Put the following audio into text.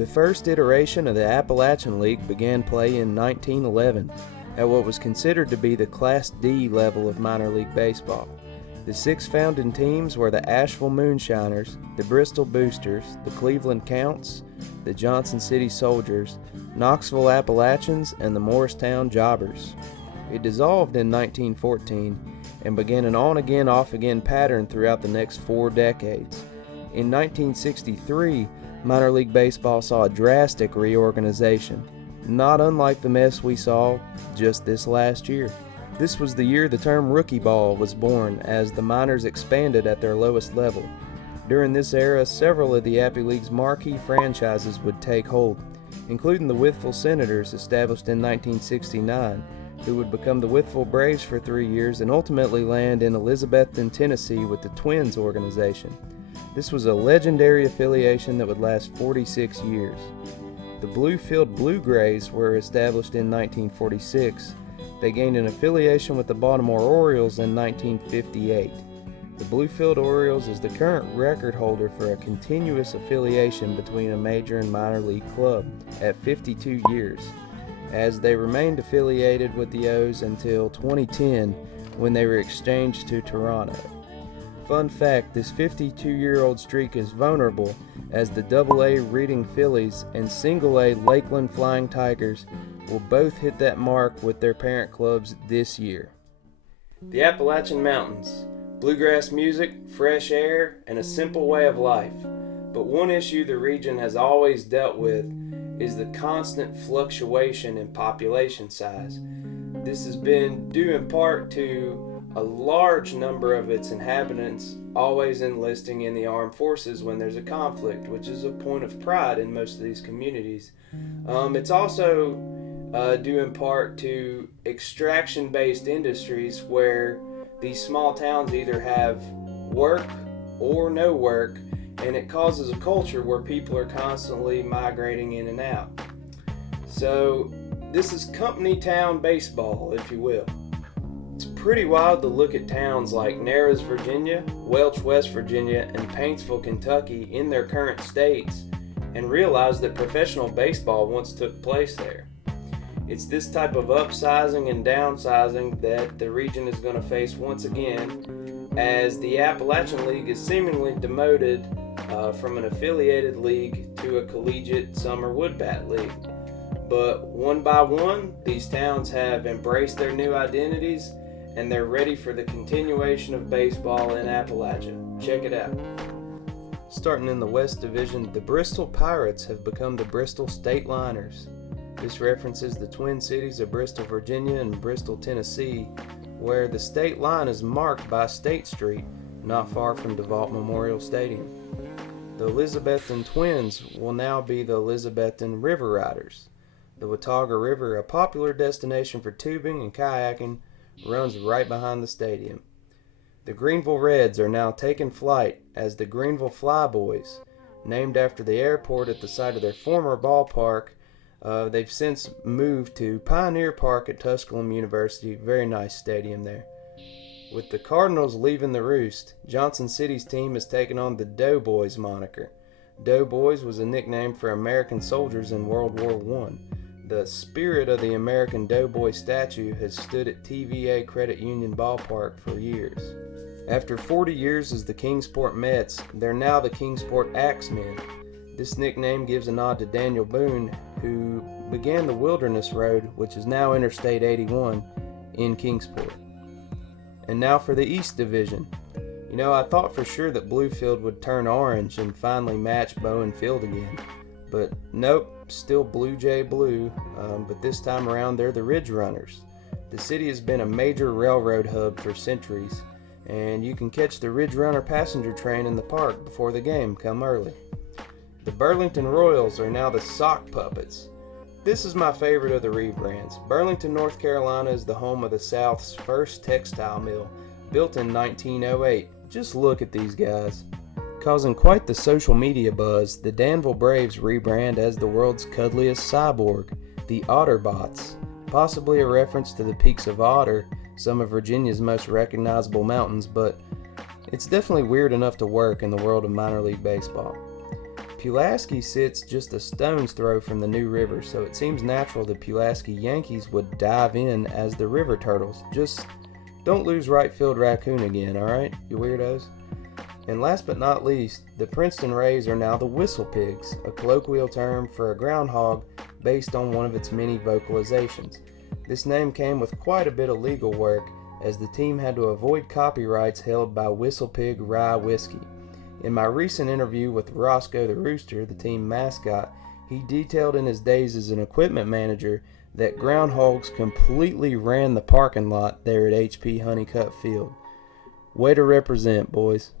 The first iteration of the Appalachian League began play in 1911 at what was considered to be the Class D level of minor league baseball. The 6 founding teams were the Asheville Moonshiners, the Bristol Boosters, the Cleveland Counts, the Johnson City Soldiers, Knoxville Appalachians, and the Morristown Jobbers. It dissolved in 1914 and began an on-again, off-again pattern throughout the next 4 decades. In 1963, minor league baseball saw a drastic reorganization, not unlike the mess we saw just this last year. This was the year the term rookie ball was born as the minors expanded at their lowest level. During this era, several of the Appy League's marquee franchises would take hold, including the Wytheville Senators, established in 1969, who would become the Wytheville Braves for 3 years and ultimately land in Elizabethton, Tennessee with the Twins organization. This was a legendary affiliation that would last 46 years. The Bluefield Blue Grays were established in 1946. They gained an affiliation with the Baltimore Orioles in 1958. The Bluefield Orioles is the current record holder for a continuous affiliation between a major and minor league club at 52 years, as they remained affiliated with the O's until 2010 when they were exchanged to Toronto. Fun fact, this 52-year-old streak is vulnerable as the AA Reading Phillies and Single-A Lakeland Flying Tigers will both hit that mark with their parent clubs this year. The Appalachian Mountains. Bluegrass music, fresh air, and a simple way of life. But one issue the region has always dealt with is the constant fluctuation in population size. This has been due in part to a large number of its inhabitants always enlisting in the armed forces when there's a conflict, which is a point of pride in most of these communities. It's also due in part to extraction-based industries where these small towns either have work or no work, and it causes a culture where people are constantly migrating in and out. So this is company town baseball, if you will. It's pretty wild to look at towns like Narrows, Virginia, Welch, West Virginia, and Paintsville, Kentucky in their current states and realize that professional baseball once took place there. It's this type of upsizing and downsizing that the region is going to face once again, as the Appalachian League is seemingly demoted from an affiliated league to a collegiate summer woodbat league. But one by one, these towns have embraced their new identities and they're ready for the continuation of baseball in Appalachia. Check it out. Starting in the West Division, the Bristol Pirates have become the Bristol State Liners. This references the twin cities of Bristol, Virginia and Bristol, Tennessee, where the state line is marked by State Street, not far from DeVault Memorial Stadium. The Elizabethton Twins will now be the Elizabethton River Riders. The Watauga River, a popular destination for tubing and kayaking, runs right behind the stadium. The Greeneville Reds are now taking flight as the Greeneville Flyboys, named after the airport at the site of their former ballpark. They've since moved to Pioneer Park at Tusculum University. Very nice stadium there. With the Cardinals leaving the roost, Johnson City's team has taken on the Doughboys moniker. Doughboys was a nickname for American soldiers in World War I. The spirit of the American Doughboy statue has stood at TVA Credit Union Ballpark for years. After 40 years as the Kingsport Mets, they're now the Kingsport Axmen. This nickname gives a nod to Daniel Boone, who began the Wilderness Road, which is now Interstate 81, in Kingsport. And now for the East Division. You know, I thought for sure that Bluefield would turn orange and finally match Bowen Field again. But nope, still Blue Jay Blue, but this time around they're the Ridge Runners. The city has been a major railroad hub for centuries, and you can catch the Ridge Runner passenger train in the park before the game come early. The Burlington Royals are now the Sock Puppets. This is my favorite of the rebrands. Burlington, North Carolina is the home of the South's first textile mill, built in 1908. Just look at these guys. Causing quite the social media buzz, the Danville Braves rebrand as the world's cuddliest cyborg, the Otterbots, possibly a reference to the peaks of Otter, some of Virginia's most recognizable mountains, but it's definitely weird enough to work in the world of minor league baseball. Pulaski sits just a stone's throw from the New River, so it seems natural the Pulaski Yankees would dive in as the River Turtles. Just don't lose right field raccoon again, alright, you weirdos? And last but not least, the Princeton Rays are now the Whistlepigs, a colloquial term for a groundhog based on one of its many vocalizations. This name came with quite a bit of legal work, as the team had to avoid copyrights held by Whistlepig Rye Whiskey. In my recent interview with Roscoe the Rooster, the team mascot, he detailed in his days as an equipment manager that groundhogs completely ran the parking lot there at HP Honeycutt Field. Way to represent, boys.